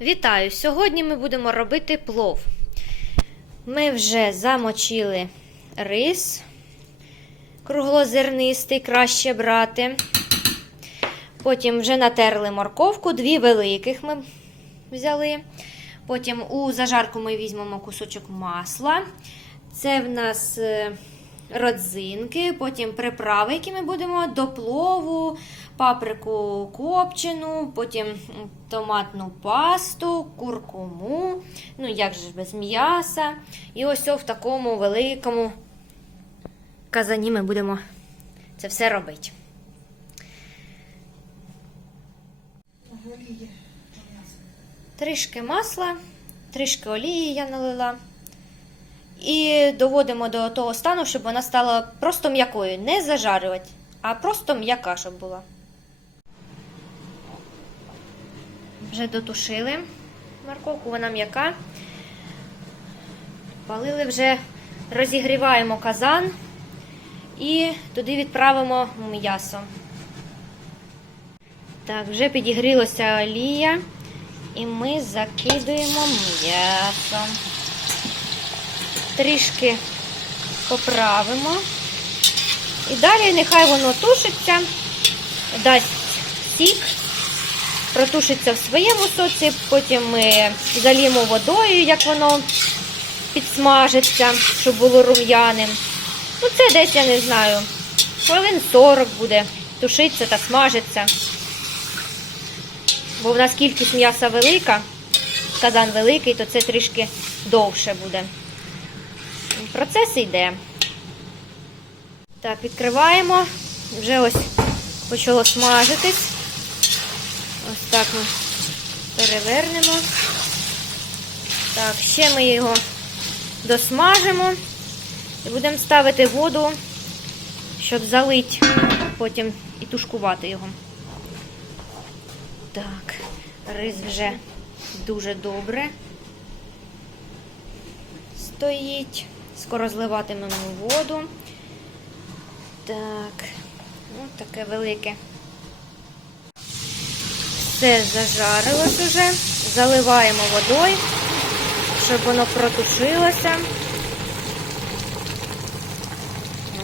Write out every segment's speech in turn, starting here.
Вітаю! Сьогодні ми будемо робити плов. Ми вже замочили рис круглозернистий, краще брати. Потім вже натерли морковку, дві великих ми взяли. Потім у зажарку ми візьмемо кусочок масла. Це в нас е, родзинки, потім приправи, які ми будемо до плову, паприку копчену, потім томатну пасту, куркуму. Ну, як же ж без м'яса. І ось в такому великому казані ми будемо це все робити. Трішки масла, трішки олії я налила. І доводимо до того стану, щоб вона стала просто м'якою. Не зажарювати, а просто м'яка, щоб була. Вже дотушили морковку, вона м'яка. Палили вже, розігріваємо казан і туди відправимо м'ясо. Так, вже підігрілася олія, і ми закидуємо м'ясо. Трішки поправимо. І далі нехай воно тушиться, дасть сік, протушиться в своєму соці, потім ми заліємо водою, як воно підсмажиться, щоб було рум'яним. Ну, це десь, я не знаю, хвилин 40 буде тушитися та смажиться. Бо в нас кількість м'яса велика, казан великий, то це трішки довше буде. Процес йде. Так, відкриваємо. Вже ось почало смажитись. Ось так ми перевернемо. Так, ще ми його досмажимо і будемо ставити воду, щоб залити потім і тушкувати його. Так, рис вже дуже добре стоїть. Скоро зливатимемо воду. Так, ось таке велике. Все зажарилось уже. Заливаємо водою, щоб воно протушилося.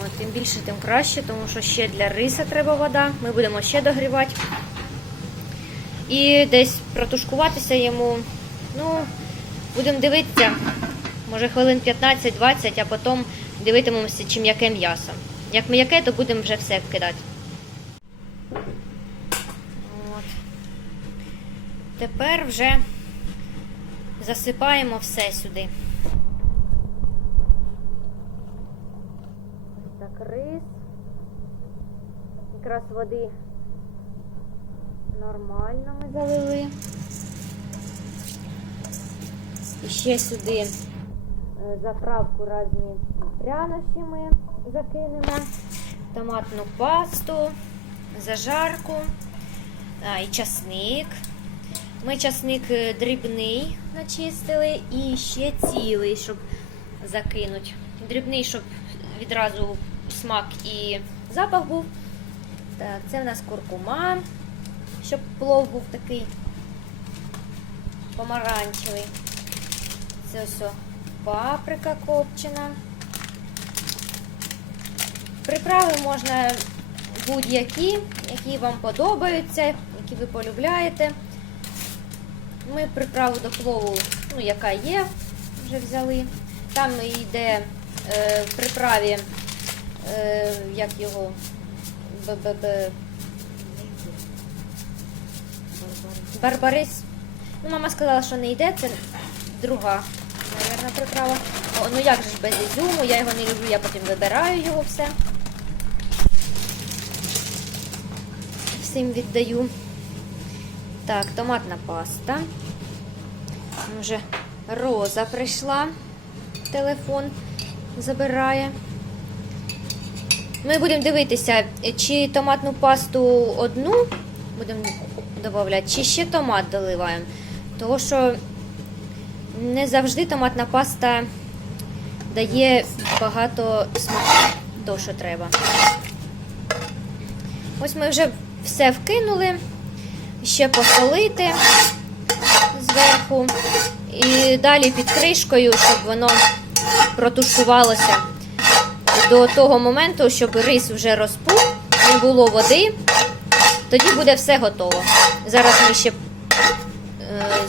От, тим більше, тим краще, тому що ще для риса треба вода. Ми будемо ще догрівати. І десь протушкуватися йому, ну, будемо дивитися. Може хвилин 15-20, а потім дивитимемося, чи м'яке м'ясо. Як м'яке, то будемо вже все вкидати. От. Тепер вже засипаємо все сюди. Так рис. Якраз води нормально ми залили. І ще сюди заправку різні прянощі ми закинемо, томатну пасту, зажарку а, і часник. Ми часник е, дрібний начистили і ще цілий, щоб закинути. Дрібний, щоб відразу смак і запах був. Так, це в нас куркума, щоб плов був такий помаранчевий. Це о, паприка копчена. Приправи можна будь-які, які вам подобаються, які ви полюбляєте. Ми приправу до плову, ну, яка є, вже взяли. Там йде е, в приправі, е, як його б-б-б, барбарис. Ну, мама сказала, що не йде, це друга, мабуть, приправа. О, ну як же ж без ізюму, я його не люблю, я потім вибираю його все. Всім віддаю. Так, томатна паста. Вже роза прийшла. Телефон забирає. Ми будемо дивитися, чи томатну пасту одну будемо додавати, чи ще томат доливаємо. Тому що не завжди томатна паста дає багато смаку, то, що треба. Ось ми вже все вкинули. Ще посолити зверху. І далі під кришкою, щоб воно протушкувалося до того моменту, щоб рис вже розпух, не було води. Тоді буде все готово. Зараз ми ще е,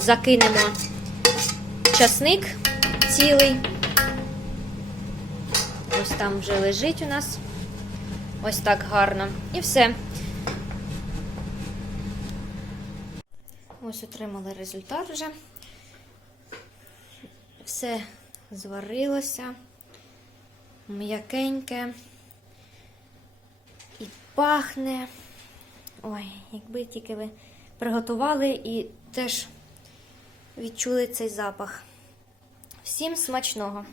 закинемо часник цілий. Ось там вже лежить у нас. Ось так гарно. І все. Ось отримали результат вже. Все зварилося. М'якеньке. І пахне. Ой, якби тільки ви приготували і теж відчули цей запах. Всім смачного!